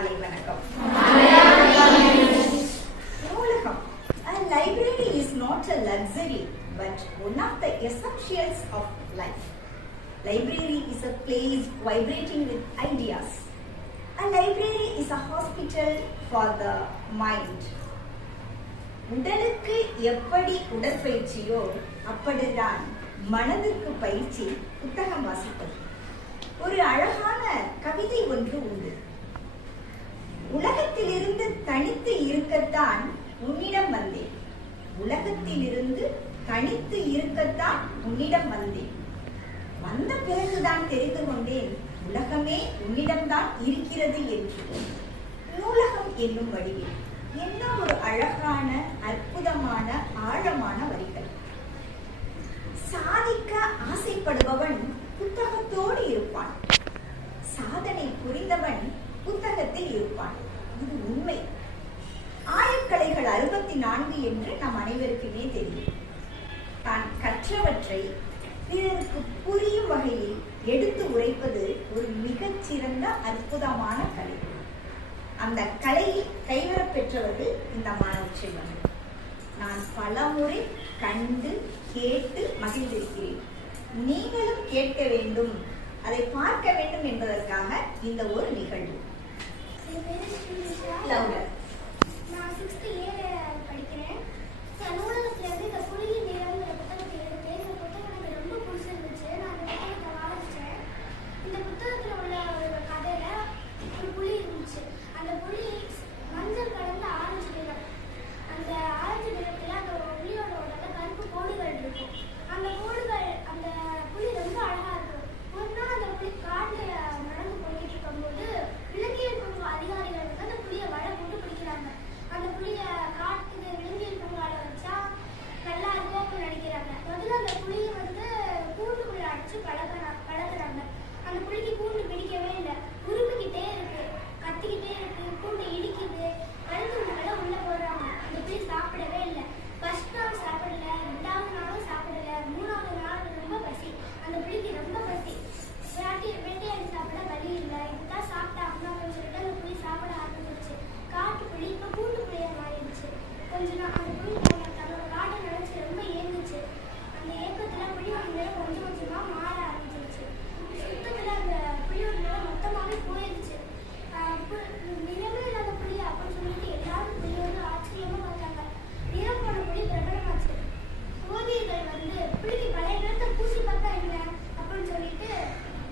காலை வணக்கம். நூலகம். A library is not a luxury but one of the essentials of life. Library is a place vibrating with ideas. A library is a hospital for the mind. உடலுக்கு எப்படி உடற்பயிற்சியோ அப்படிதான் மனதிற்கு பயிற்சி புத்தகம் வாசிப்பது. ஒரு அழகான கவிதை ஒன்று உண்டு. உலகத்திலிருந்து தனித்து இருக்கத்தான் உன்னிடம் வந்தேன். உலகத்திலிருந்து தனித்து இருக்கத்தான் உன்னிடம் வந்தேன். வந்த பிறகுதான் தெரிந்து கொண்டேன் உலகமே உன்னிடம்தான் இருக்கிறது என்று. நூலகம் என்னும் வடிவில் என்ன ஒரு அழகான அற்புதமான ஆழமான வரிகள். சாதிக்க ஆசைப்படுபவன் புத்தகத்தோடு இருப்பான். சாதனை புரிந்தவன் புத்தகத்தில் இருப்பான். இது உண்மை. ஆயக்கலைகள் 64 என்று நம் அனைவருக்குமே தெரியும். தான் கற்றவற்றை பிறருக்கு புரியும் வகையில் எடுத்து உரைப்பது ஒரு மிகச்சிறந்த அற்புதமான கலை. அந்த கலையில் கைவரப் பெற்றவர்கள் இந்த மாணவ செல்வங்கள். நான் பலமுறை கண்டு கேட்டு மகிழ்ந்திருக்கிறேன். நீங்களும் கேட்க வேண்டும், அதை பார்க்க வேண்டும் என்பதற்காக இந்த ஒரு நிகழ்வு. நான் 6th A படிக்கிறேன். நூலகத்துல இருந்து இந்த புலியின் நிறம்ங்கிற புத்தகத்தை எடுத்தேன். இந்த புத்தகம் எனக்கு ரொம்ப பிடிச்சிருந்துச்சு. நான் இந்த புத்தகத்தை வாசிச்சேன். இந்த புத்தகத்துல உள்ள ஒரு கதையில ஒரு புலி இருந்துச்சு. அந்த புலி மஞ்சள் கலந்த ஆரஞ்சு நிறம். அந்த ஆரஞ்சு நிறத்துல அந்த புலியோட உடல்ல கருப்பு கோடுகள் இருக்கும். அந்த கோடுகள் அந்த புலி ரொம்ப அழகா இருக்கும். ஒரு நாள் அந்த புலி காட்டுல நடந்து போயிட்டு இருக்கும்போது விலங்கியல் பூங்கா அதிகாரிகள் வந்து அந்த புலியை வலை போட்டு பிடிக்கிறாங்க. அந்த புலியை காட்டுக்கு விலங்கியல் பூங்கால வச்சா நல்லா இருக்கும் நினைக்கிறாங்க. முதல்ல அந்த புலியை வந்து கூண்டுக்குள்ள அடிச்சு பழகுறாங்க. அந்த புலிக்கு கூண்டு பிடிக்கவே இல்லை. உருமிக்கிட்டே இருக்கு, கத்திக்கிட்டே இருக்கு, கூண்டு இடிக்குது, கழுத்துக்குள்ள உள்ள போடுறாங்க. அந்த புலி சாப்பிடவே இல்லை. ஃபர்ஸ்ட் நாள் சாப்பிடல, 2வது நாளும் சாப்பிடல, 3வது நாள் ரொம்ப பசி. அந்த புலிக்கு ரொம்ப பசி. வேட்டையாடி சாப்பிட வழி இல்லை. இதுதான் சாப்பிட்டா அப்படின்னு சொல்லிட்டு அந்த புலி சாப்பிட ஆரம்பிச்சிருச்சு. காட்டு புலி இப்போ கூட்டு புலியா மாறிடுச்சு. கொஞ்ச நாள் அந்த புலி தன்னோட காட்டை நினைச்சு ரொம்ப ஏங்குச்சு. அந்த ஏக்கத்துல புலியோட நிலை கொஞ்சம் கொஞ்சமா மாற ஆரம்பிச்சிருச்சு. சுத்தத்துல அந்த புலியோட நிலை மொத்தமாவே போயிடுச்சு. நிறமே இல்லாத புலி அப்படின்னு சொல்லிட்டு எல்லாரும் புலியோட ஆச்சரியமா பார்த்தாங்க. நிறம் போன புலி பிரபலமாச்சு. ஓவியர்கள் வந்து புலிக்கு பழைய நிறத்தை பூசி பார்த்தா என்ன அப்படின்னு சொல்லிட்டு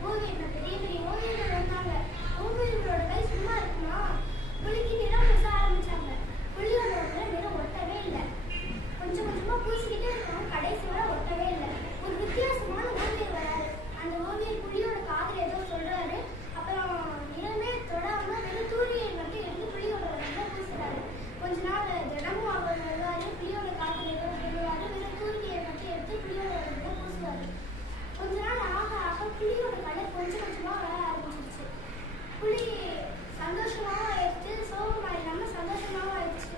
ஓவியர்கள் பெரிய பெரிய ஓவியர்கள் வந்தாங்க. ஓவியர்களோட கை சும்மா இருக்குமா? புலிக்கு நிறம் பூச ஆரம்பிச்சாங்க. புலியோட நிறம் ஒட்டவே இல்லை. கொஞ்சம் கொஞ்சமா பூசிக்கிட்டே இருக்கணும், கடைசி வரை ஒட்டவே இல்லை. ஒரு வித்தியாசமான ஓவியர் வராரு. அந்த ஓவியர் புலியோட காதுல ஏதோ சொல்றாரு. அப்புறம் நிறமே தொடாம வெறும் தூரியை மட்டும் எடுத்து புலியோட உடம்புல பூசுறாரு. கொஞ்ச நாள் தினமும் அவர் வருவாரு, புலியோட காதுல ஏதோ சொல்லுவாரு, வெறும் தூரியை மட்டும் எடுத்து புலியோட உடம்புல பூசுவாரு. கொஞ்ச நாள் ஆக ஆக புலியோட கலர் கொஞ்சம் கொஞ்சமா வர ஆரம்பிச்சிருச்சு. புலி சந்தோஷமாவும் ஆயிடுச்சு, சோகமா இல்லாம சந்தோஷமாவும் ஆயிடுச்சு.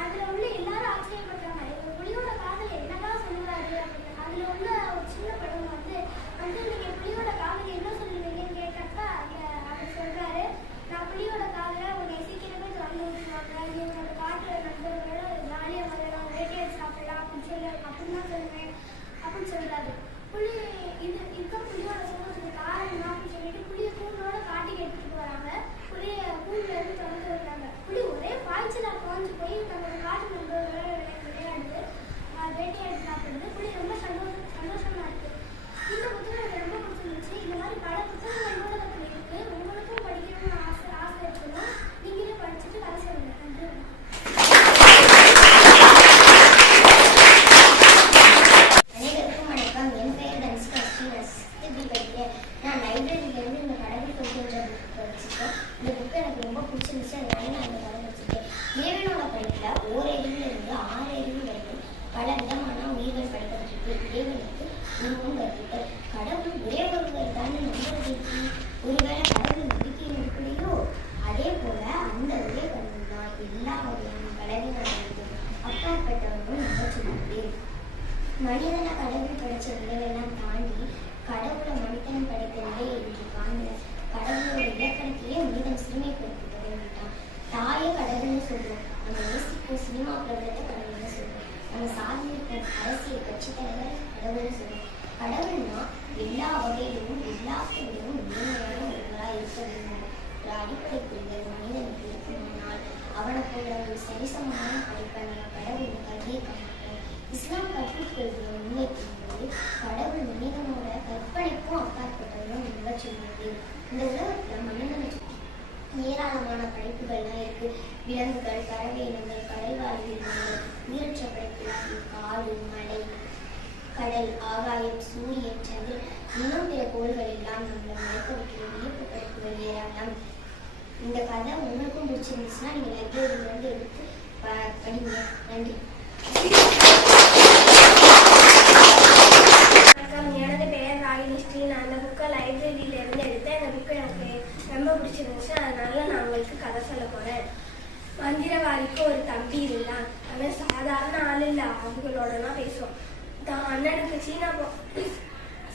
அதுல உள்ள எல்லாரும் ஆச்சரியப்பட்டாங்க. இந்த புலியோட காதல் என்னதான் சொல்லுவாரு அப்படின்னு. அதுல உள்ள ஒரு சின்ன படம் வந்து நீங்க புலியோட காதல் என்ன சொல்லுவீங்கன்னு கேட்டப்ப அவர் சொல்றாரு, நான் புலியோட காதல உன்னை சீக்கிரமே திறந்து விட்டுருவாங்க, நீ உன்னோட காட்டுல நண்பர்களோட ஜாலியா வரலாம், வேட்டையாடி சாப்பிடலாம் அப்படின்னு தான் சொல்லுவேன் அப்படின்னு சொல்றாரு. புலி இருக்க புலியோட சொல்றதுக்கு காரணம் அப்படின்னு சொல்லிட்டு புலியை கூண்டோட காட்டுக்கு எடுத்துட்டு போறாங்க. புலிய கூண்டுல இருந்து திறந்து விட்டாங்க. புலி ஒரே பாய்ச்சலா குறைஞ்சு போய் தன்னோட காட்டு நண்பர்களோட விளையாடுது, வேட்டையாடி சாப்பிடுறது. புலி ரொம்ப சந்தோஷமா இருக்கு. இந்த புத்தகம் எனக்கு ரொம்ப பிடிச்சிருந்துச்சு. இந்த மாதிரி பல புத்தகங்கள் நூலகத்தில் இருக்கு. உங்களுக்கும் படிக்கணும்னு ஆசை இருக்கணும். நீங்களே படிச்சுட்டு கதை சொல்லுங்க. நன்றி. அனைவருக்கும் வணக்கம். என் பெயர் தனுஷ்கா ஸ்ரீனிவாஸ். படிக்கிறேன். நான் லைப்ரரியிலேருந்து இந்த கடவுள் கொண்டுன்ற புக் படிச்சிருக்கேன். இந்த புக்கு எனக்கு ரொம்ப பிடிச்சிருந்துச்சு, அதனால நான் இந்த கதை படிச்சிருக்கேன். இறைவனோட படைப்பில் ஓரறிவிலிருந்து 6 அறிவு வரைக்கும் பல விதமான உயிர்கள் படைக்கப்பட்டிருக்கு. இறைவனுக்கு உருவம் கற்பித்தல். கடவுள் ஒரே ஒருவர் தான் நம்புறது. ஒருவேளை கடவுள் நம்பிக்கை இருக்கலையோ அதே போல அந்த ஒரே கடவுள் தான் எல்லா வகையான பலவீனங்களுக்கும் அப்பாற்பட்டவர்களும் நம்ப சொல்லுது. மனிதனை கடவுள் படைச்ச விளைவெல்லாம் தாண்டி கடவுளை மனிதன் படைக்கவில்லை என்று காண்க. கடவுளோட இலக்கணத்தையே மனிதன் சிறுமைப்படுத்திக்க வேண்டும். சரிசமமான படைப்பை நம்ம கடவுள் இந்த கல்வியை காமிக்கிறோம். இஸ்லாம் கற்றுக்கிறது உண்மை என்பது கடவுள் மனிதனோட கற்பனைக்கும் அப்பாற்பட்டதும் உண்மை சொல்லுது. இந்த உலகத்துல மனிதனை ஏராளமான படைப்புகள்லாம் இருக்கு. விலங்குகள், பறவை இனங்கள், கடல் வாழ் உயிரினங்கள், உயிரற்ற படைப்புகள், காடு, மலை, கடல், ஆகாயம், சூரியன், சந்திரன், இன்னும் பிற கோள்கள் எல்லாம் நம்மளை மறைக்க வைக்கிற வியப்பு படைப்புகள் ஏராளம். இந்த கதை உங்களுக்கும் பிடிச்சிருந்துச்சுன்னா நீங்கள் லைப்ரரியிலேருந்து எடுத்து படிங்க. நன்றி. வணக்கம், எனது பெயர் ராகினிஸ்ரீ. நான் அந்த புக்கை லைப்ரரியிலேருந்து எடுத்தேன். அந்த புக்கு எனக்கு ரொம்ப பிடிச்சிருந்துச்சு. அதனால நான் உங்களுக்கு கதை சொல்ல போகிறேன். மந்திரவாதிக்கு ஒரு தம்பி இருந்தான். அவன் சாதாரண ஆள் இல்லை. அவங்களோடனா பேசுவான். தான் அண்ணனுக்கு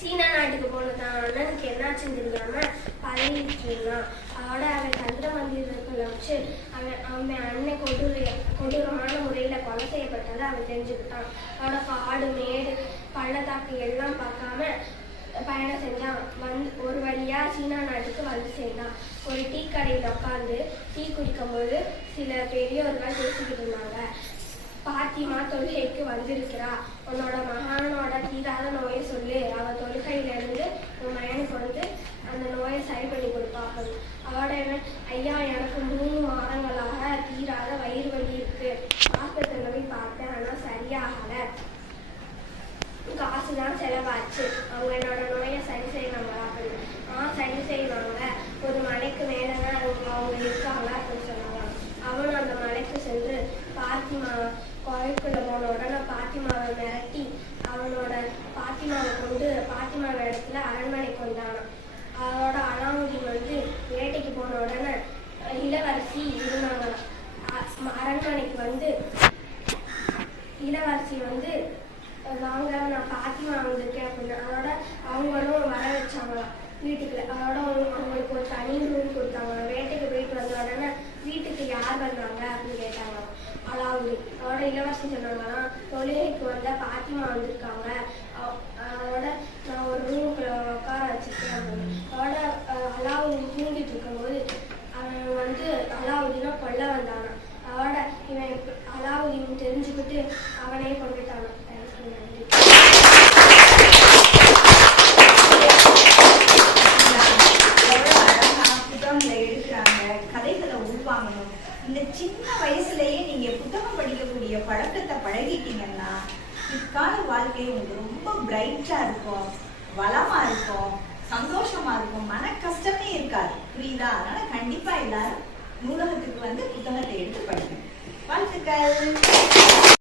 சீனா நாட்டுக்கு போன தான் அண்ணனுக்கு என்னாச்சுன்னு தெரியாம பழகிட்டு இருந்தான். அதோட அவன் தந்திர மந்திரங்களை வச்சு அவன் அண்ணன் கொடூரமான முறையில கொலை செய்யப்பட்டதை அவன் தெரிஞ்சுக்கிட்டான். அவனோட காடு, மேடு, பள்ளத்தாக்கு எல்லாம் பார்க்காம பயணம் செஞ்சான். ஒரு வழியா சீனா நாட்டுக்கு வந்து சேர்ந்தான். ஒரு டீ கடையில் உட்காந்து டீ குடிக்கும்போது சில பெரியவர்கள் பேசிக்கிட்டு இருந்தாங்க. பாத்திமா தொழுகைக்கு வந்திருக்கிறா. உன்னோட மகானோட தீராத நோயை சொல்லு. அவ தொழுகையில இருந்து உன் மகனுக்கு வந்து அந்த நோயை சரி பண்ணி கொடுப்பாங்க. அவட ஐயா, எனக்கு 3 மாதங்களாக தீராத வயிறு வலி இருக்கு. ஆஸ்பத்திரியில போய் பார்த்தேன், ஆனா சரியாகல. காசுதான் செலவாச்சு. அவங்க என்னோட நோயை சரி செய்வாங்களா அப்படின்னு. சரி செய்வாங்க. ஒரு மலைக்கு மேலதான் அவங்க இருக்காங்க அப்படின்னு சொன்னாங்க. அவனும் அந்த மலைக்கு சென்று பாத்திமா கோயிலுக்குள்ள போன உடனே பாத்திமாவை மிரட்டி பாத்திமாவை கொண்டு பாத்திமாவை இடத்துல அரண்மனைக்கு வந்தானான். அதோட அலாவுதீன் வந்து வேட்டைக்கு போன உடனே இளவரசி இருந்தாங்களாம். அரண்மனைக்கு வந்து இளவரசி வந்து வாங்க, நான் பாத்திமா வந்திருக்கேன் அப்படின்னு. அதோட அவங்களும் வர வச்சாங்களாம் வீட்டுக்குள்ள. அதோட அவங்களுக்கு ஒரு தனி ரூம் கொடுத்தாங்க. வேட்டைக்கு போயிட்டு வந்த உடனே வீட்டுக்கு யார் வந்தாங்க அப்படின்னு கேட்டாங்க அலாவுதீன். அதோட இளவரசி சொன்னாங்கன்னா, தொழுகைக்கு வந்த பாத்திமா வந்திருக்காங்க. அதோட நான் ஒரு ரூமுக்குள்ள உட்கார வச்சிருக்கேன் அப்படின்னு. அதோட அலாவுதீன் தூங்கிட்டு இருக்கும்போது அவன் வந்து அலாவுதீனை கொல்ல வந்தானா. அதோட இவன் அலாவுதீன் தெரிஞ்சுக்கிட்டு அவனையே கொண்டுட்டானா. நன்றி. கதைகளை உள்வாங்கணும். இந்த சின்ன வயசுலயே நீங்க புத்தகம் படிக்கக்கூடிய பழக்கத்தை பழகிட்டீங்கன்னா பிற்கால வாழ்க்கை உங்களுக்கு ரொம்ப பிரைட்டா இருக்கும், வளமா இருக்கும், சந்தோஷமா இருக்கும், மன கஷ்டமே இருக்காது. புரியுதா? அதனால கண்டிப்பா எல்லாரும் நூலகத்துக்கு வந்து புத்தகத்தை எடுத்து படிக்கணும். வாழ்த்துக்கள்.